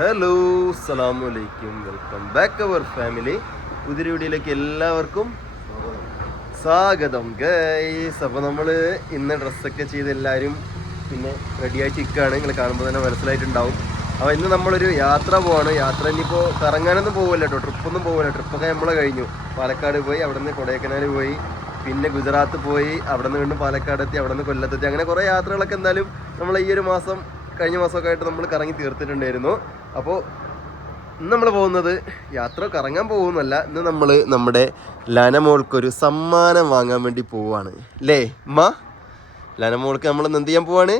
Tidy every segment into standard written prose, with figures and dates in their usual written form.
Hello അസ്സലാമു അലൈക്കും, welcome back അവർ family. പുതിയൊരു വീഡിയോയിലേക്ക് എല്ലാവർക്കും സ്വാഗതം ഗൈസ്. അപ്പോൾ നമ്മൾ ഇന്ന് ഡ്രസ്സൊക്കെ ചെയ്ത് എല്ലാവരും പിന്നെ റെഡിയായിട്ട് നിൽക്കുകയാണ്. നിങ്ങൾ കാണുമ്പോൾ തന്നെ മനസ്സിലായിട്ടുണ്ടാവും. അപ്പോൾ ഇന്ന് നമ്മളൊരു യാത്ര പോവാണ്. യാത്ര ഇനിയിപ്പോൾ കറങ്ങാനൊന്നും പോകില്ല കേട്ടോ, ട്രിപ്പൊന്നും പോകില്ല. ട്രിപ്പൊക്കെ നമ്മൾ കഴിഞ്ഞു. പാലക്കാട് പോയി, അവിടെ നിന്ന് കൊടൈക്കനാൽ പോയി, പിന്നെ ഗുജറാത്ത് പോയി, അവിടെ നിന്ന് വീണ്ടും പാലക്കാട് എത്തി, അവിടെ നിന്ന് കൊല്ലത്തെത്തി. അങ്ങനെ കുറേ യാത്രകളൊക്കെ എന്തായാലും നമ്മൾ ഈ ഒരു മാസം കഴിഞ്ഞ മാസമൊക്കെ ആയിട്ട് നമ്മൾ കറങ്ങി തീർത്തിട്ടുണ്ടായിരുന്നു. അപ്പോൾ ഇന്ന് നമ്മൾ പോകുന്നത് യാത്ര കറങ്ങാൻ പോകുന്നല്ല, ഇന്ന് നമ്മൾ നമ്മുടെ ലനമോൾക്കൊരു സമ്മാനം വാങ്ങാൻ വേണ്ടി പോവാണ് അല്ലേ അമ്മ? ലനമോൾക്ക് നമ്മൾ എന്ത് ചെയ്യാൻ പോവാണ്?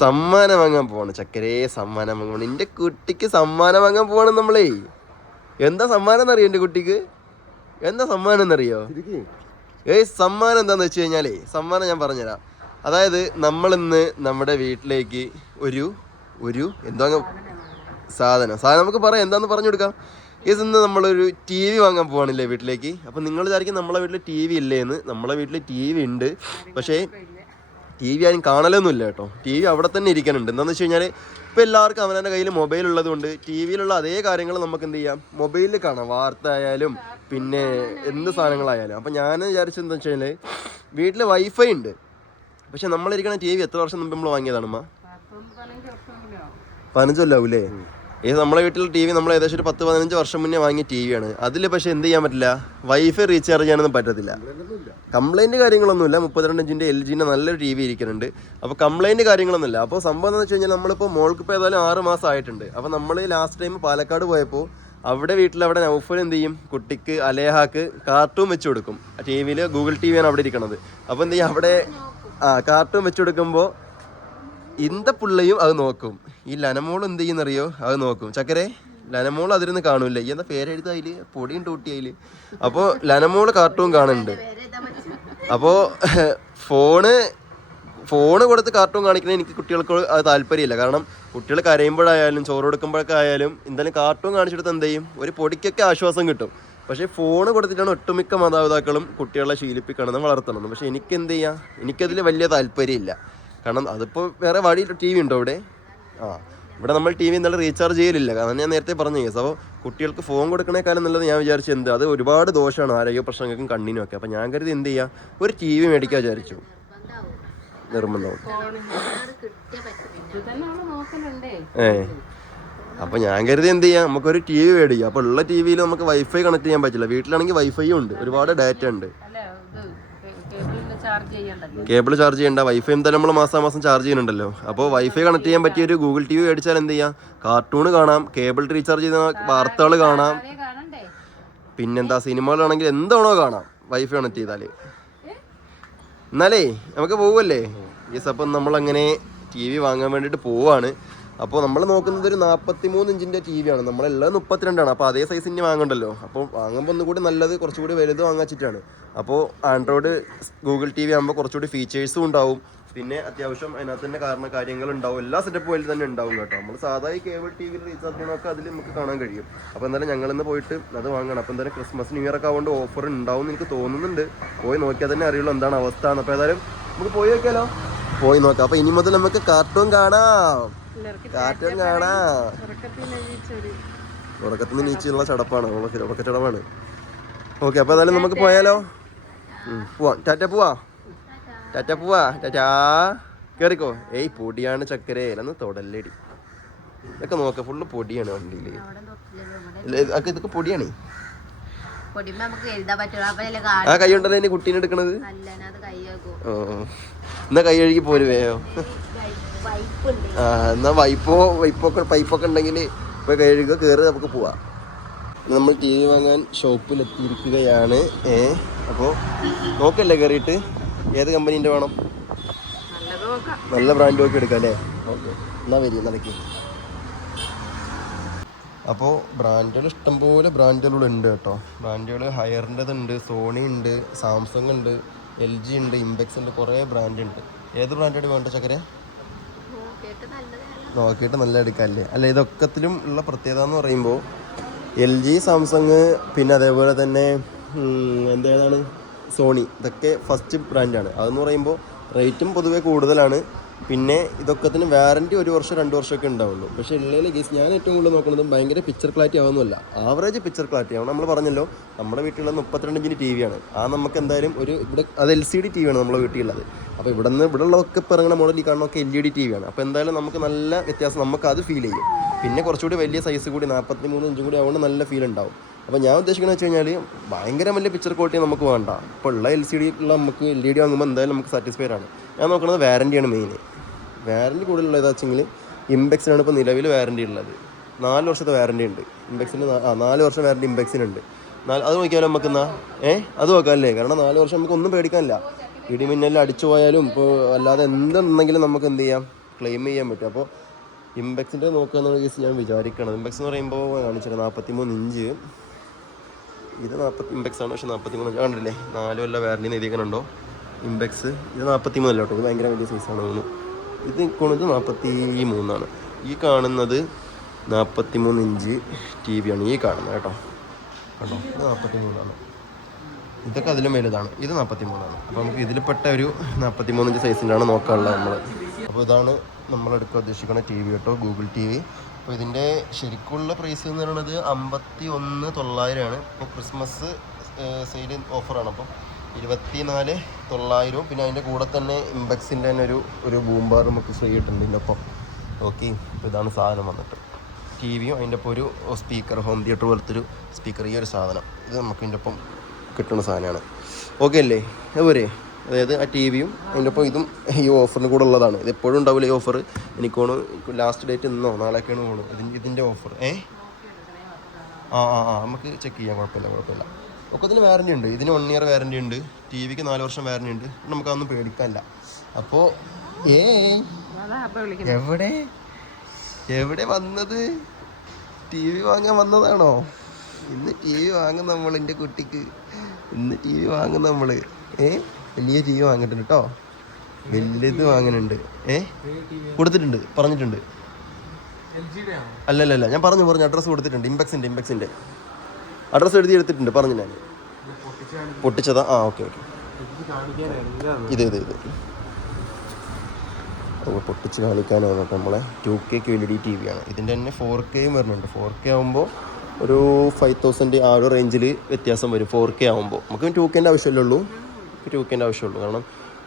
സമ്മാനം വാങ്ങാൻ പോവാണ്. ചക്കരേ സമ്മാനം വാങ്ങാൻ, എൻ്റെ കുട്ടിക്ക് സമ്മാനം വാങ്ങാൻ പോവാണ് നമ്മളേ. എന്താ സമ്മാനം എന്നറിയോ? എൻ്റെ കുട്ടിക്ക് എന്താ സമ്മാനം എന്നറിയോ? സമ്മാനം എന്താന്ന് വെച്ച് കഴിഞ്ഞാലേ, സമ്മാനം ഞാൻ പറഞ്ഞുതരാം. അതായത് നമ്മളിന്ന് നമ്മുടെ വീട്ടിലേക്ക് ഒരു എന്തോ സാധനം നമുക്ക് പറയാം, എന്താന്ന് പറഞ്ഞു കൊടുക്കാം. ഇന്ന് നമ്മളൊരു ടി വി വാങ്ങാൻ പോവാണില്ലേ വീട്ടിലേക്ക്. അപ്പം നിങ്ങൾ വിചാരിക്കും നമ്മളെ വീട്ടിൽ ടി വി ഇല്ലേന്ന്. നമ്മളെ വീട്ടിൽ ടി വി ഉണ്ട്, പക്ഷേ ടി വി ആരും കാണലൊന്നുമില്ല കേട്ടോ. ടി വി അവിടെ തന്നെ ഇരിക്കാനുണ്ട്. എന്താണെന്ന് വെച്ച് കഴിഞ്ഞാൽ ഇപ്പോൾ എല്ലാവർക്കും അവനവൻ്റെ കയ്യിൽ മൊബൈൽ ഉള്ളത് കൊണ്ട് ടി വിയിലുള്ള അതേ കാര്യങ്ങൾ നമുക്ക് എന്ത് ചെയ്യാം, മൊബൈലിൽ കാണാം. വാർത്ത ആയാലും പിന്നെ എന്ത് സാധനങ്ങളായാലും. അപ്പം ഞാൻ വിചാരിച്ചെന്താ വെച്ച് കഴിഞ്ഞാൽ വീട്ടിൽ വൈഫൈ ഉണ്ട്, പക്ഷെ നമ്മളിരിക്കണ ടി വി എത്ര വർഷം മുമ്പ് നമ്മൾ വാങ്ങിയതാണ് അമ്മ? 15 കൊല്ലാവൂലേ? നമ്മളെ വീട്ടിൽ ടി വി നമ്മൾ ഏകദേശം ഒരു 10-15 വർഷം മുന്നേ വാങ്ങിയ ടി വിയാണ്. അതിൽ പക്ഷെ എന്ത് ചെയ്യാൻ പറ്റില്ല, വൈഫൈ റീചാർജ് ചെയ്യാനൊന്നും പറ്റത്തില്ല. കംപ്ലൈൻറ്റ് കാര്യങ്ങളൊന്നുമില്ല. 32 ഇഞ്ചിൻ്റെ LGൻ്റെ നല്ലൊരു ടി വി ഇരിക്കുന്നുണ്ട്. അപ്പോൾ കംപ്ലൈൻറ്റ് കാര്യങ്ങളൊന്നുമില്ല. അപ്പോൾ സംഭവം എന്ന് വെച്ച് കഴിഞ്ഞാൽ നമ്മളിപ്പോൾ മോൾക്ക് ഇപ്പോൾ ഏതായാലും 6 മാസം ആയിട്ടുണ്ട്. അപ്പോൾ നമ്മൾ ലാസ്റ്റ് ടൈം പാലക്കാട് പോയപ്പോൾ അവിടെ വീട്ടിലവിടെ നൗഫൽ എന്ത് ചെയ്യും, കുട്ടിക്ക് അലേഹാക്ക് കാർട്ടൂൺ വെച്ച് കൊടുക്കും. ടി വിയിൽ ഗൂഗിൾ ടി വിയാണ് അവിടെ ഇരിക്കണത്. അപ്പോൾ എന്ത് ചെയ്യും, അവിടെ കാർട്ടൂൺ വെച്ച് കൊടുക്കുമ്പോൾ ഇന്ത പിള്ളയും അത് നോക്കും. ഈ ലനമോൾ എന്ത് ചെയ്യുന്നറിയോ, അത് നോക്കും. ചക്കരെ ലനമോൾ അതിരുന്ന് കാണൂല്ലേ, ഈ എന്താ പേരെഴുത അതിൽ പൊടിയും ടൂട്ടി അതിൽ. അപ്പോൾ ലനമോൾ കാർട്ടൂൺ കാണുന്നുണ്ട്. അപ്പോൾ ഫോണ് കൊടുത്ത് കാർട്ടൂൺ കാണിക്കണേ എനിക്ക് കുട്ടികൾക്ക് അത് താല്പര്യമില്ല. കാരണം കുട്ടികൾ കരയുമ്പോഴായാലും ചോറ് കൊടുക്കുമ്പോഴൊക്കെ ആയാലും എന്തായാലും കാർട്ടൂൺ കാണിച്ചെടുത്ത് എന്ത് ചെയ്യും, ഒരു പൊടിക്കൊക്കെ ആശ്വാസം കിട്ടും. പക്ഷേ ഫോണ് കൊടുത്തിട്ടാണ് ഒട്ടുമിക്ക മാതാപിതാക്കളും കുട്ടികളെ ശീലിപ്പിക്കണമെന്ന് വളർത്തണം. പക്ഷേ എനിക്ക് എന്ത് ചെയ്യാം, എനിക്കതിൽ വലിയ താല്പര്യമില്ല. കാരണം അതിപ്പോൾ വേറെ വഴി ടി വി ഉണ്ടോ ഇവിടെ? ഇവിടെ നമ്മൾ ടി വി എന്തായാലും റീചാർജ് ചെയ്യലില്ല. കാരണം ഞാൻ നേരത്തെ പറഞ്ഞു കേസ്. അപ്പോൾ കുട്ടികൾക്ക് ഫോൺ കൊടുക്കണേക്കാളും നല്ലത് ഞാൻ വിചാരിച്ചു എന്ത്, അത് ഒരുപാട് ദോഷമാണ് ആരോഗ്യ പ്രശ്നങ്ങൾക്കും കണ്ണിനും ഒക്കെ. അപ്പോൾ ഞാൻ കരുതി എന്ത് ചെയ്യാം, ഒരു ടി വി മേടിക്കാൻ വിചാരിച്ചു. നിർബന്ധം. അപ്പോൾ ഞാൻ കരുതി എന്ത് ചെയ്യാം, നമുക്കൊരു ടി വി മേടിക്കാം. അപ്പോൾ ഉള്ള ടി വിയിൽ നമുക്ക് വൈഫൈ കണക്ട് ചെയ്യാൻ പറ്റില്ല. വീട്ടിലാണെങ്കിൽ വൈഫൈയും ഉണ്ട്, ഒരുപാട് ഡാറ്റ ഉണ്ട്. കേബിൾ ചാർജ് ചെയ്യണ്ട, വൈഫൈ എന്തായാലും നമ്മൾ മാസം ചാർജ് ചെയ്യുന്നുണ്ടല്ലോ. അപ്പോൾ വൈഫൈ കണക്ട് ചെയ്യാൻ പറ്റിയ ഒരു ഗൂഗിൾ ടി വി മേടിച്ചാൽ എന്ത് ചെയ്യാം, കാർട്ടൂൺ കാണാം, കേബിൾ റീചാർജ് ചെയ്ത വാർത്തകൾ കാണാം, പിന്നെന്താ സിനിമകളാണെങ്കിൽ എന്താണോ കാണാം വൈഫൈ കണക്ട് ചെയ്താൽ. എന്നാലേ നമുക്ക് പോവല്ലേ യെസ്. അപ്പം നമ്മളങ്ങനെ ടി വി വാങ്ങാൻ വേണ്ടിയിട്ട് പോവാണ്. അപ്പോൾ നമ്മൾ നോക്കുന്നത് ഒരു 43 ഇഞ്ചിൻ്റെ ടി വിയാണ്. നമ്മളെല്ലാം 32ആണ്. അപ്പോൾ അതേ സൈസ് ഇനി വാങ്ങണ്ടല്ലോ. അപ്പോൾ വാങ്ങുമ്പോൾ ഒന്നുകൂടി നല്ലത് കുറച്ചുകൂടി വലുത് വാങ്ങാച്ചിട്ടാണ്. അപ്പോൾ ആൻഡ്രോയിഡ് ഗൂഗിൾ ടി വി ആകുമ്പോൾ കുറച്ചുകൂടി ഫീച്ചേഴ്സും ഉണ്ടാവും, പിന്നെ അത്യാവശ്യം അതിനകത്ത് തന്നെ കാര്യങ്ങളുണ്ടാവും. എല്ലാ സെറ്റപ്പും അതിൽ തന്നെ ഉണ്ടാവും കേട്ടോ. നമ്മൾ സാധാരണ കേബിൾ ടി വിയിൽ റീചാർജ് ചെയ്യണമൊക്കെ അതിൽ നമുക്ക് കാണാൻ കഴിയും. അപ്പോൾ എന്തായാലും ഞങ്ങളിന്ന് പോയിട്ട് അത് വാങ്ങണം. അപ്പോൾ എന്തായാലും ക്രിസ്മസ് ന്യൂ ഇയർ ഒക്കെ ആവുകൊണ്ട് ഓഫർ ഉണ്ടാവും എന്ന് എനിക്ക് തോന്നുന്നുണ്ട്. പോയി നോക്കിയാൽ തന്നെ അറിയുള്ളൂ എന്താണ് അവസ്ഥ എന്ന്. അപ്പോൾ ഏതായാലും നമുക്ക് പോയി നോക്കിയാലോ, പോയി നോക്കാം. അപ്പോൾ ഇനി മുതൽ നമുക്ക് കാർട്ടൂൺ കാണാം. ഉറക്കത്തിന് നീച്ചുള്ള ചടപ്പാണ്, ഉറക്കച്ചടപ്പാണ്. ഓക്കെ, അപ്പോൾ ഏതായാലും നമുക്ക് പോയാലോ. പോവാം. ടാറ്റ പോവാ. ടാറ്റാ. കയറിക്കോ. പൊടിയാണ് ചക്കരേ, അല്ലെന്ന് തൊടല്ലേടി. ഇതൊക്കെ നോക്ക, ഫുള്ള് പൊടിയാണ് വണ്ടിയിൽ. ഇതൊക്കെ പൊടിയാണേ. ആ കൈ ഉണ്ടല്ലോ എന്റെ കുട്ടീനെ എടുക്കണത്. എന്നാ കൈ കഴുകി പോരുവേയോ? എന്നാ പൈപ്പൊക്കെ ഉണ്ടെങ്കിൽ ഇപ്പോൾ കഴുകുക, കയറുക, നമുക്ക് പോവാം. നമ്മൾ ടി വി വാങ്ങാൻ ഷോപ്പിലെത്തിയിരിക്കുകയാണ്. അപ്പോൾ നോക്കല്ലേ കയറിയിട്ട് ഏത് കമ്പനീൻ്റെ വേണം, നല്ല ബ്രാൻഡ് നോക്കി എടുക്കാം അല്ലേ? ഓക്കെ, എന്നാൽ വരി നടക്കി. അപ്പോൾ ബ്രാൻഡുകൾ ഇഷ്ടംപോലെ ബ്രാൻഡുകളുണ്ട് കേട്ടോ. ബ്രാൻഡുകൾ ഹയറിൻ്റെതുണ്ട്, സോണി ഉണ്ട്, സാംസങ് ഉണ്ട്, LG ഉണ്ട്, ഇംപെക്സ് ഉണ്ട്, കുറേ ബ്രാൻഡ് ഉണ്ട്. ഏത് ബ്രാൻഡാണ് വേണ്ട ചക്കരെ? നോക്കിയിട്ട് നല്ല എടുക്കാമല്ലേ? അല്ല, ഇതൊക്കത്തിലും ഉള്ള പ്രത്യേകത എന്ന് പറയുമ്പോൾ LG, സാംസങ്, പിന്നെ അതേപോലെ തന്നെ ഏതാണ് സോണി, ഇതൊക്കെ ഫസ്റ്റ് ബ്രാൻഡാണ്. അതെന്ന് പറയുമ്പോൾ റേറ്റും പൊതുവേ കൂടുതലാണ്. പിന്നെ ഇതൊക്കത്തിന് വാറൻറ്റി 1 വർഷം 2 വർഷമൊക്കെ ഉണ്ടാവുള്ളൂ. പക്ഷേ ഉള്ളതിൽ കേസ് ഞാൻ ഏറ്റവും കൂടുതൽ നോക്കുന്നത് ഭയങ്കര പിക്ചർ ക്ലാരിറ്റി ആവുന്നില്ല, ആവറേജ് പിക്ചർ ക്ലാരിറ്റി ആവണം. നമ്മൾ പറഞ്ഞല്ലോ നമ്മുടെ വീട്ടിലുള്ള 32 ഇഞ്ചിൻ്റെ ടി വിയാണ്. നമുക്ക് എന്തായാലും ഇവിടെ അത് LCD ടി വിയാണ് നമ്മുടെ വീട്ടിലുള്ളത്. അപ്പോൾ ഇവിടെ ഉള്ളതൊക്കെ ഇപ്പോൾ ഇറങ്ങുന്ന മോഡലിൽ കാണുന്നതൊക്കെ LED ടി വിയാണ്. അപ്പോൾ എന്തായാലും നമുക്ക് നല്ല വ്യത്യാസം നമുക്ക് അത് ഫീൽ ചെയ്യും. പിന്നെ കുറച്ചുകൂടി വലിയ സൈസ് കൂടി 43 ഇഞ്ചും കൂടി ആവുകൊണ്ട് നല്ല ഫീൽ ഉണ്ടാവും. അപ്പോൾ ഞാൻ ഉദ്ദേശിക്കുന്നത് വെച്ച് കഴിഞ്ഞാൽ ഭയങ്കര വലിയ പിക്ചർ ക്വാളിറ്റി നമുക്ക് വേണ്ട. ഇപ്പോൾ ഉള്ള LCD ഉള്ള നമുക്ക് LED വാങ്ങുമ്പോൾ എന്തായാലും നമുക്ക് സാറ്റിസ്ഫൈഡ് ആണ്. ഞാൻ നോക്കുന്നത് വാറൻറ്റിയാണ് മെയിൻ. വാറൻറ്റി കൂടുതലുള്ള ഏതാച്ചെങ്കിൽ ഇംപെക്സിനാണ് ഇപ്പോൾ നിലവിൽ വാറൻറ്റി ഉള്ളത്. 4 വർഷത്തെ വാറൻറ്റി ഉണ്ട് ഇംപെക്സിന്. 4 വർഷം വാറൻറ്റി ഇംപെക്സിനുണ്ട്. അത് നോക്കിയാലും നമുക്ക് അത് നോക്കാമല്ലേ? കാരണം 4 വർഷം നമുക്ക് ഒന്നും പേടിക്കാനില്ല. ഇടിമിന്നലിൽ അടിച്ചു പോയാലും ഇപ്പോൾ അല്ലാതെ എന്തുണ്ടെങ്കിലും നമുക്ക് എന്ത് ചെയ്യാം, ക്ലെയിം ചെയ്യാൻ പറ്റും. അപ്പോൾ ഇംപെക്സിൻ്റെ നോക്കുകയെന്നുള്ള കേസ് ഞാൻ വിചാരിക്കണം. ഇംപെക്സ് എന്ന് പറയുമ്പോൾ കാണിച്ചിട്ട് 43 ഇഞ്ച്, ഇത് ഇംപെക്സ് ആണ്. പക്ഷേ 43 ഇഞ്ച് കണ്ടില്ലേ, 4 കൊല്ലം വാറൻറ്റി എഴുതിയേക്കണുണ്ടോ ഇംപെക്സ്. ഇത് 43 അല്ല കേട്ടോ, ഇത് ഭയങ്കര വലിയ സൈസാണ് തോന്നുന്നു. ഇത് കൊണ്ടത് 43 ഈ കാണുന്നത് 43 ഇഞ്ച് ടി വിയാണ് ഈ കാണുന്നത് കേട്ടോ. ഇത് 43. ഇതൊക്കെ അതിലും വലുതാണ്. ഇത് 43. അപ്പോൾ നമുക്ക് ഇതിൽപ്പെട്ട ഒരു 43 ഇഞ്ച് സൈസിൻ്റെയാണ് നോക്കാനുള്ളത് നമ്മൾ. അപ്പോൾ ഇതാണ് നമ്മളെടുക്കാൻ ഉദ്ദേശിക്കുന്ന ടി വി കേട്ടോ, ഗൂഗിൾ ടി വി. അപ്പോൾ ഇതിൻ്റെ ശരിക്കുള്ള പ്രൈസ് എന്ന് പറയുന്നത് 51,900 ഇപ്പോൾ ക്രിസ്മസ് സെയിൽ ഓഫറാണ്. അപ്പോൾ 24,900. പിന്നെ അതിൻ്റെ കൂടെ തന്നെ ഇംപെക്സിൻ്റെ തന്നെ ഒരു ബൂം ബാർ നമുക്ക് ഫ്രീ കിട്ടുന്നുണ്ട് ഇതിൻ്റെ ഒപ്പം. ഓക്കെ, അപ്പോൾ ഇതാണ് സാധനം വന്നിട്ട്. ടി വിയും അതിൻ്റെ ഒപ്പം ഒരു സ്പീക്കർ, ഹോം തിയേറ്റർ പോലത്തെ ഒരു സ്പീക്കർ, ഈ ഒരു സാധനം ഇത് നമുക്ക് ഇതിൻ്റെ ഒപ്പം കിട്ടുന്ന സാധനമാണ്. ഓക്കെ അല്ലേ? അതുപോലെ അതായത് ആ ടി വിയും അതിൻ്റെ ഒപ്പം ഇതും ഈ ഓഫറിന് കൂടെ ഉള്ളതാണ്. ഇത് എപ്പോഴും ഉണ്ടാവില്ല ഈ ഓഫർ. എനിക്കോണ് ലാസ്റ്റ് ഡേറ്റ് ഇന്നോ നാളെയൊക്കെയാണ് പോകുന്നത് ഇതിൻ്റെ ഓഫർ. നമുക്ക് ചെക്ക് ചെയ്യാം, കുഴപ്പമില്ല. ഒക്കെ ഇതിന് വാറൻറ്റി ഉണ്ട്. ഇതിന് 1 ഇയർ വാറൻറ്റി ഉണ്ട്. ടി വിക്ക് 4 വർഷം വാറൻറ്റി ഉണ്ട്. നമുക്കതൊന്നും പേടിക്കാനില്ല. അപ്പോൾ എവിടെ വന്നത്? ടി വി വാങ്ങാൻ വന്നതാണോ? ഇന്ന് ടി വി വാങ്ങും നമ്മൾ. എൻ്റെ കുട്ടിക്ക് ഇന്ന് ടി വി വാങ്ങും നമ്മൾ. വലിയ ടി വി വാങ്ങിയിട്ടുണ്ട് കേട്ടോ, വലുത് വാങ്ങുന്നുണ്ട്. കൊടുത്തിട്ടുണ്ട്, പറഞ്ഞിട്ടുണ്ട്. അല്ലല്ല, ഞാൻ പറഞ്ഞു അഡ്രസ്സ് കൊടുത്തിട്ടുണ്ട്. ഇംപെക്സിൻ്റെ അഡ്രസ്സ് എഴുതി എടുത്തിട്ടുണ്ട്, പറഞ്ഞു ഞാൻ. പൊട്ടിച്ചതാ? ഓക്കെ. ഇത് പൊട്ടിച്ച് കാണിക്കാനാണ് കേട്ടോ നമ്മളെ 2K QLED ടി വിയാണ്. ഇതിൻ്റെ തന്നെ 4Kയും വരുന്നുണ്ട്. 4K ആകുമ്പോൾ ഒരു 5,000 ആ ഒരു റേഞ്ചിൽ വ്യത്യാസം വരും. 4K ആകുമ്പോൾ നമുക്ക് 2Kൻ്റെ ആവശ്യമുള്ളൂ. കാരണം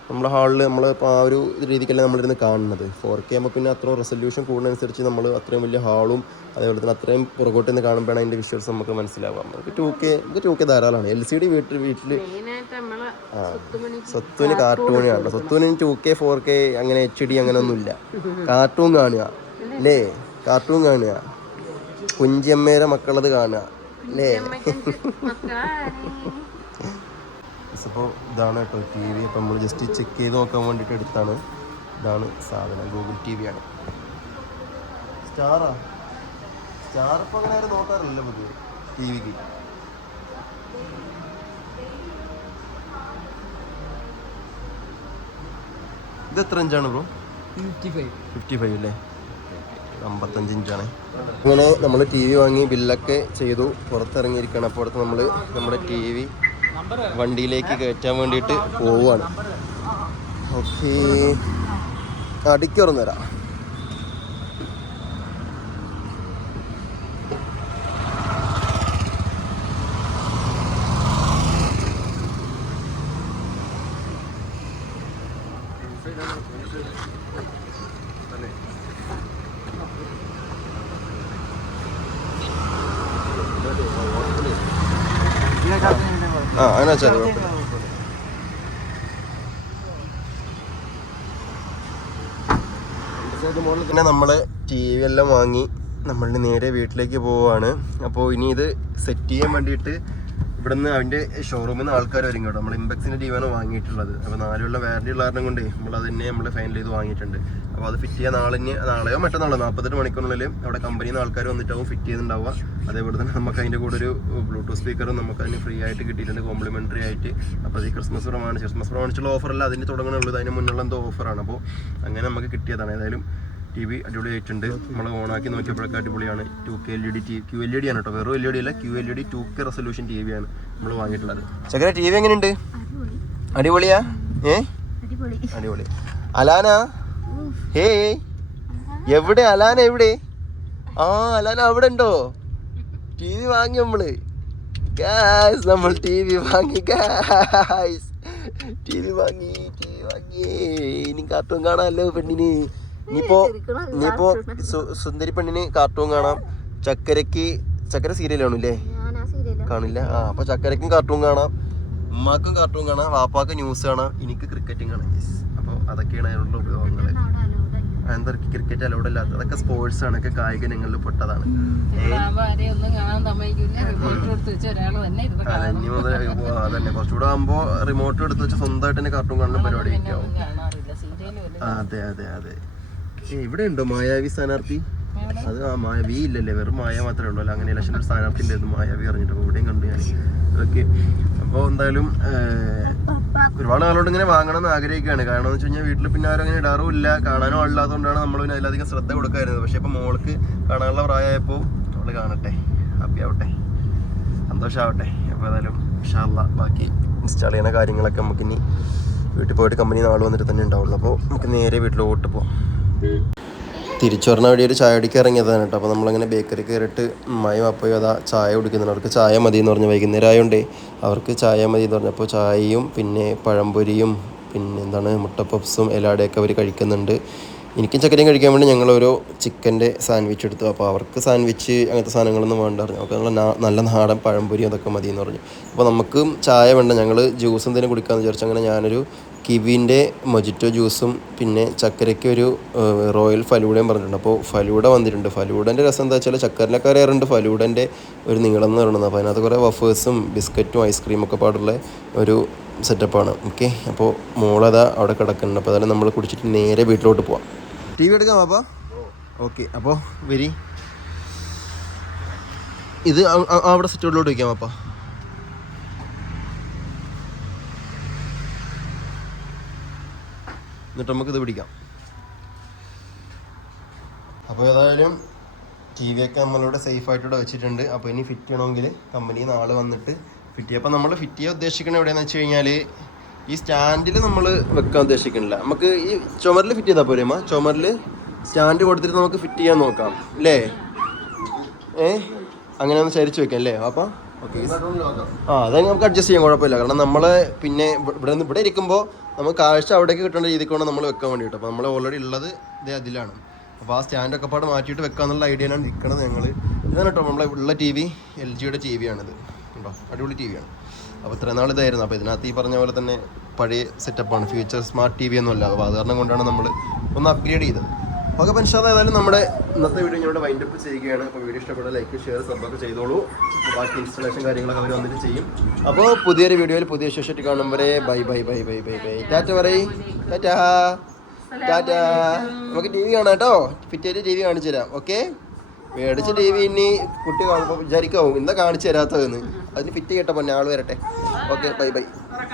നമ്മുടെ ഹാളിൽ നമ്മൾ ഇപ്പോൾ ആ ഒരു രീതിക്കല്ല നമ്മളിരുന്ന് കാണുന്നത്. 4K ആകുമ്പോൾ പിന്നെ അത്രയും റെസൊല്യൂഷൻ കൂടുന്നതനുസരിച്ച് നമ്മൾ അത്രയും വലിയ ഹാളും അതേപോലെ തന്നെ അത്രയും പുറകോട്ട് നിന്ന് കാണുമ്പോഴാണ് അതിൻ്റെ വിഷ്വൽസ് നമുക്ക് മനസ്സിലാവാം. നമുക്ക് 2K ധാരാളമാണ്. LCD വീട്ടിൽ സ്വത്തുവിന് കാർട്ടൂണാണ്. സ്വത്തുവിന് 2K 4K അങ്ങനെ HD അങ്ങനെ ഒന്നുമില്ല. കാർട്ടൂൺ കാണുക അല്ലേ? കുഞ്ചിയമ്മേരെ മക്കളത് കാണുക അല്ലേ? അപ്പോൾ ഇതാണ് കേട്ടോ ടി വി. അപ്പോൾ നമ്മൾ ജസ്റ്റ് ചെക്ക് ചെയ്ത് നോക്കാൻ വേണ്ടിയിട്ട് എടുത്താണ്. ഇതാണ് സാധനം, ഗൂഗിൾ ടി വിയാണ്. സ്റ്റാർ ഇപ്പോൾ അങ്ങനെ ആരും നോക്കാറില്ല പുതിയ ടി വിക്ക്. ഇത് എത്ര ഇഞ്ചാണ് ബ്രോ? 55 അല്ലേ? 55 ഇഞ്ചാണ്. അങ്ങനെ നമ്മൾ ടി വി വാങ്ങി ബില്ലൊക്കെ ചെയ്തു, പുറത്തിറങ്ങിയിരിക്കണം. അപ്പോൾ അടുത്ത് നമ്മൾ നമ്മുടെ ടി വി വണ്ടിയിലേക്ക് കയറ്റാൻ വേണ്ടിയിട്ട് പോവുകയാണ്. ഓക്കെ, അടിക്ക് തുറന്നു തരാം. അങ്ങനെ വെച്ചാൽ പിന്നെ നമ്മൾ ടി വി എല്ലാം വാങ്ങി നമ്മൾ നേരെ വീട്ടിലേക്ക് പോവുകയാണ്. അപ്പോൾ ഇനി ഇത് സെറ്റ് ചെയ്യാൻ വേണ്ടിയിട്ട് ഇവിടുന്ന് അതിൻ്റെ ഷോറൂമിൽ നിന്ന് ആൾക്കാർ വരും കേട്ടോ. നമ്മൾ ഇംപെക്സിൻ്റെ ടി വിയാണ് വാങ്ങിയിട്ടുള്ളത്. അപ്പോൾ 4 കൊല്ലം വാറൻറ്റി ഉള്ള കാരണം കൊണ്ട് നമ്മൾ ഫൈനൽ ചെയ്ത് വാങ്ങിയിട്ടുണ്ട്. അപ്പോൾ അത് ഫിറ്റ് ചെയ്യാൻ നാളെയോ മറ്റന്നാളോ 48 മണിക്കൂറിനുള്ളിൽ അവിടെ കമ്പനിയിൽ നിന്ന് ആൾക്കാർ വന്നിട്ടാവും ഫിറ്റ് ചെയ്തിട്ടുണ്ടാവുക. അതേപോലെ തന്നെ നമുക്ക് അതിൻ്റെ കൂടെ ഒരു ബ്ലൂടൂത്ത് സ്പീക്കറും നമുക്ക് അതിന് ഫ്രീ ആയിട്ട് കിട്ടിയിട്ടുണ്ട്, കോംപ്ലിമെൻ്ററി ആയിട്ട്. അപ്പോൾ അത് ക്രിസ്മസ് പ്രമാണിച്ചുള്ള ഓഫറല്ല, അതിന് തുടങ്ങുന്നുള്ളത്, അതിന് മുന്നുള്ള എന്തോ ഓഫറാണ്. അപ്പോൾ അങ്ങനെ നമുക്ക് കിട്ടിയതാണ്. ഏതായാലും ടി വി അടിപൊളിയായിട്ടുണ്ട്. നമ്മൾ ഓണാക്കി നോക്കിയപ്പോഴൊക്കെ അടിപൊളിയാണ്. 2K LED QLED ആണ് കേട്ടോ, വെറും LED അല്ല, QLED 2K റെസൊല്യൂഷൻ ടി വിയാണ് നമ്മൾ വാങ്ങിയിട്ടുള്ളത്. ചക്കര ടി വി എങ്ങനെയുണ്ട്? അടിപൊളിയാ? അടിപൊളി. അലാന ഹേ എവിടെ അലാന എവിടെ? ആ അലാന അവിടെ ഉണ്ടോ? ടി വി വാങ്ങി നമ്മള് ഗായ്സ്, നമ്മൾ ടി വി വാങ്ങി ഗായ്സ്, ടി വി വാങ്ങി. ഇനി കാർട്ടൂൺ കാണാമല്ലോ പെണ്ണിന്. ഇനിയിപ്പോ സുന്ദരി പെണ്ണിന് കാർട്ടൂൺ കാണാം. ചക്കര സീരിയലാണല്ലേ? കാണില്ല. അപ്പൊ ചക്കരക്കും കാർട്ടൂൺ കാണാം, ഉമ്മാക്കും കാർട്ടൂൺ കാണാം, വാപ്പാക്ക് ന്യൂസ് കാണാം, എനിക്ക് ക്രിക്കറ്റും കാണാം. അപ്പൊ അതൊക്കെയാണ് അതിനുള്ള ഉപയോഗങ്ങള്. എന്താ ക്രിക്കറ്റ് അലൗഡ് അല്ലാത്ത അതൊക്കെ സ്പോർട്സ് ആണ്, ഒക്കെ കായിക ഇനങ്ങളിൽ പെട്ടതാണ്. അതന്നെ കുറച്ചുകൂടെ ആകുമ്പോ റിമോട്ട് എടുത്ത് വെച്ച് സ്വന്തമായിട്ട് തന്നെ കാർട്ടൂൺ കാണുന്ന പരിപാടി ആവും. അതെ അതെ അതെ. ഇവിടെ ഉണ്ടോ മായാവി സ്ഥാനാർത്ഥി? അത് മായാവി ഇല്ലല്ലേ, വെറും മായ മാത്രമേ ഉള്ളൂ. അങ്ങനെ ഇലക്ഷൻ ഒരു സ്ഥാനാർത്ഥി ഉണ്ടായിരുന്നു മായാവി അറിഞ്ഞിട്ട്, അപ്പോൾ ഇവിടെയും കണ്ടു ഞാൻ. ഓക്കെ, അപ്പോൾ എന്തായാലും ഒരുപാട് ആളോട് ഇങ്ങനെ വാങ്ങണം എന്ന് ആഗ്രഹിക്കുകയാണ്. കാരണം എന്ന് വെച്ച് കഴിഞ്ഞാൽ വീട്ടിൽ പിന്നെ ആരും അങ്ങനെ ഇടാറും ഇല്ല, കാണാനും ആളില്ലാത്തതുകൊണ്ടാണ് നമ്മൾ പിന്നെ അതിലധികം ശ്രദ്ധ കൊടുക്കാറുള്ളത്. പക്ഷേ ഇപ്പോൾ മോൾക്ക് കാണാനുള്ള പ്രായമായപ്പോൾ അവൾ കാണട്ടെ, ഹാപ്പി ആവട്ടെ, സന്തോഷമാവട്ടെ. അപ്പോൾ ഏതായാലും ഇൻഷാ അല്ലാഹ് ബാക്കി ഇൻസ്റ്റാൾ ചെയ്യുന്ന കാര്യങ്ങളൊക്കെ നമുക്കിനി വീട്ടിൽ പോയിട്ട് കമ്പനി നാളെ വന്നിട്ട് തന്നെ ഉണ്ടാവുള്ളൂ. അപ്പോൾ നമുക്ക് നേരെ വീട്ടിലോട്ട് പോകാം. തിരിച്ചു പറഞ്ഞ വഴി ഒരു ചായ കുടിക്കാൻ ഇറങ്ങിയതാണ് കേട്ടോ. അപ്പോൾ നമ്മളങ്ങനെ ബേക്കറി കയറിയിട്ട് ഉമ്മയും അപ്പയും അതാ ചായ കുടിക്കുന്നുണ്ട്. അവർക്ക് ചായ മതി എന്ന് പറഞ്ഞു, വൈകുന്നേരം ആയതുകൊണ്ടേ അവർക്ക് ചായ മതി എന്ന് പറഞ്ഞപ്പോൾ ചായയും പിന്നെ പഴംപൊരിയും പിന്നെ എന്താണ് മുട്ട പപ്സും എല്ലാടെയൊക്കെ അവർ കഴിക്കുന്നുണ്ട്. എനിക്കും ചക്കരയും കഴിക്കാൻ വേണ്ടി ഞങ്ങളൊരു ചിക്കൻ്റെ സാൻഡ്വിച്ച് എടുത്തു. അപ്പോൾ അവർക്ക് സാൻഡ്വിച്ച് അങ്ങനത്തെ സാധനങ്ങളൊന്നും വേണ്ട പറഞ്ഞു. നമുക്ക് നല്ല നാടൻ പഴംപൊരി അതൊക്കെ മതി എന്ന് പറഞ്ഞു. അപ്പോൾ നമുക്കും ചായ വേണ്ട, ഞങ്ങൾ ജ്യൂസ് എന്തെങ്കിലും കുടിക്കാമെന്ന് വിചാരിച്ചു. അങ്ങനെ ഞാനൊരു കിവിൻ്റെ മൊജിറ്റോ ജ്യൂസും പിന്നെ ചക്കരയ്ക്ക് ഒരു റോയൽ ഫലൂഡയും പറഞ്ഞിട്ടുണ്ട്. അപ്പോൾ ഫലൂഡ വന്നിട്ടുണ്ട്. ഫലൂഡൻ്റെ രസം എന്താ വെച്ചാൽ ചക്കരനൊക്കെ അറിയാറുണ്ട് ഫലൂഡൻ്റെ ഒരു നീളം എന്ന് പറയുന്നത്. അപ്പോൾ അതിനകത്ത് കുറേ വഫേഴ്സും ബിസ്ക്കറ്റും ഐസ്ക്രീമൊക്കെ പാടുള്ള ഒരു സെറ്റപ്പാണ്. ഓക്കെ, അപ്പോൾ മോളതാ അവിടെ കിടക്കുന്നുണ്ട്. അപ്പോൾ അതെല്ലാം നമ്മൾ കുടിച്ചിട്ട് നേരെ വീട്ടിലോട്ട് പോവാം. ടി വി എടുക്കാം പാപ്പാ? ഓക്കെ, അപ്പോൾ വരി. ഇത് അവിടെ സിറ്റൗട്ടിലോട്ട് വയ്ക്കാം പാപ്പാ. എന്നിട്ട് നമുക്കിത് പിടിക്കാം. അപ്പോൾ ഏതായാലും ടി വി ഒക്കെ നമ്മളിവിടെ സേഫായിട്ടിവിടെ വെച്ചിട്ടുണ്ട്. അപ്പോൾ ഇനി ഫിറ്റ് ചെയ്യണമെങ്കിൽ കമ്പനി നാളെ വന്നിട്ട് ഫിറ്റ് ചെയ്യും. അപ്പോൾ നമ്മൾ ഫിറ്റ് ചെയ്യാൻ ഉദ്ദേശിക്കുന്നത് എവിടെയാണെന്ന് വെച്ച് കഴിഞ്ഞാൽ ഈ സ്റ്റാൻഡിൽ നമ്മൾ വെക്കാൻ ഉദ്ദേശിക്കുന്നില്ല. നമുക്ക് ഈ ചുമരിൽ ഫിറ്റ് ചെയ്താൽ പോരെ അമ്മ? ചുമരിൽ സ്റ്റാൻഡ് കൊടുത്തിട്ട് നമുക്ക് ഫിറ്റ് ചെയ്യാൻ നോക്കാം അല്ലേ? അങ്ങനെ ഒന്ന് ചരിച്ച് വെക്കാം അല്ലേ അപ്പം? ഓക്കെ, അതെ നമുക്ക് അഡ്ജസ്റ്റ് ചെയ്യാൻ കുഴപ്പമില്ല. കാരണം നമ്മൾ പിന്നെ ഇവിടെ ഇരിക്കുമ്പോൾ നമുക്ക് കാഴ്ച അവിടേക്ക് കിട്ടേണ്ട രീതിക്ക് വേണം നമ്മൾ വെക്കാൻ വേണ്ടിയിട്ട്. അപ്പോൾ നമ്മൾ ഓൾറെഡി ഉള്ളത് ഇതേ അതിലാണ്. അപ്പോൾ ആ സ്റ്റാൻഡൊക്കെ പാട് മാറ്റിയിട്ട് വെക്കാന്നുള്ള ഐഡിയയിലാണ് ഇരിക്കുന്നത് ഞങ്ങൾ. ഇതാണ് കേട്ടോ നമ്മളെ ഉള്ള ടി വി, LGയുടെ ടി വിയാണിത് കേട്ടോ, അടിപൊളി ടി വിയാണ്. അപ്പോൾ ഇത്രയും നാൾ ഇതായിരുന്നു. അപ്പോൾ ഇതിനകത്ത് ഈ പറഞ്ഞ പോലെ തന്നെ പഴയ സെറ്റപ്പാണ്, ഫ്യൂച്ചർ സ്മാർട്ട് ടി വി ഒന്നും അല്ല. അപ്പോൾ അത് കാരണം കൊണ്ടാണ് നമ്മൾ ഒന്ന് അപ്ഗ്രേഡ് ചെയ്തത്. ഓക്കെ, അപ്പോൾ ഇൻഷാ അല്ലാഹ് ഏതായാലും നമ്മുടെ ഇന്നത്തെ വീഡിയോ ഞങ്ങളുടെ വൈൻഡപ്പ് ചെയ്യുകയാണ്. അപ്പോൾ വീഡിയോ ഇഷ്ടപ്പെട്ട ലൈക്ക് ഷെയർ സബ്സ്ക്രൈബ് ചെയ്തോളൂ. ബാക്കി ഇൻസ്റ്റലേഷൻ കാര്യങ്ങളൊക്കെ അവർ വന്നിട്ട് ചെയ്യും. അപ്പോൾ പുതിയൊരു വീഡിയോയിൽ പുതിയ വിശേഷമായിട്ട് കാണും വരെ bye bye bye bye bye bye. Tata പറയ്, ടാറ്റ ടാറ്റ. നമുക്ക് ടി വി കാണാം കേട്ടോ, ഫിറ്റ് ചെയ്ത് ടി വി കാണിച്ചു തരാം. ഓക്കെ, മേടിച്ച ടി വി ഇനി കുട്ടി കാണുമ്പോൾ വിചാരിക്കാവും ഇന്നാ കാണിച്ചു തരാത്തതെന്ന്. അതിന് ഫിറ്റ് ചെയ്യട്ടെ പൊന്നെ, ആൾ വരട്ടെ. Okay, bye bye.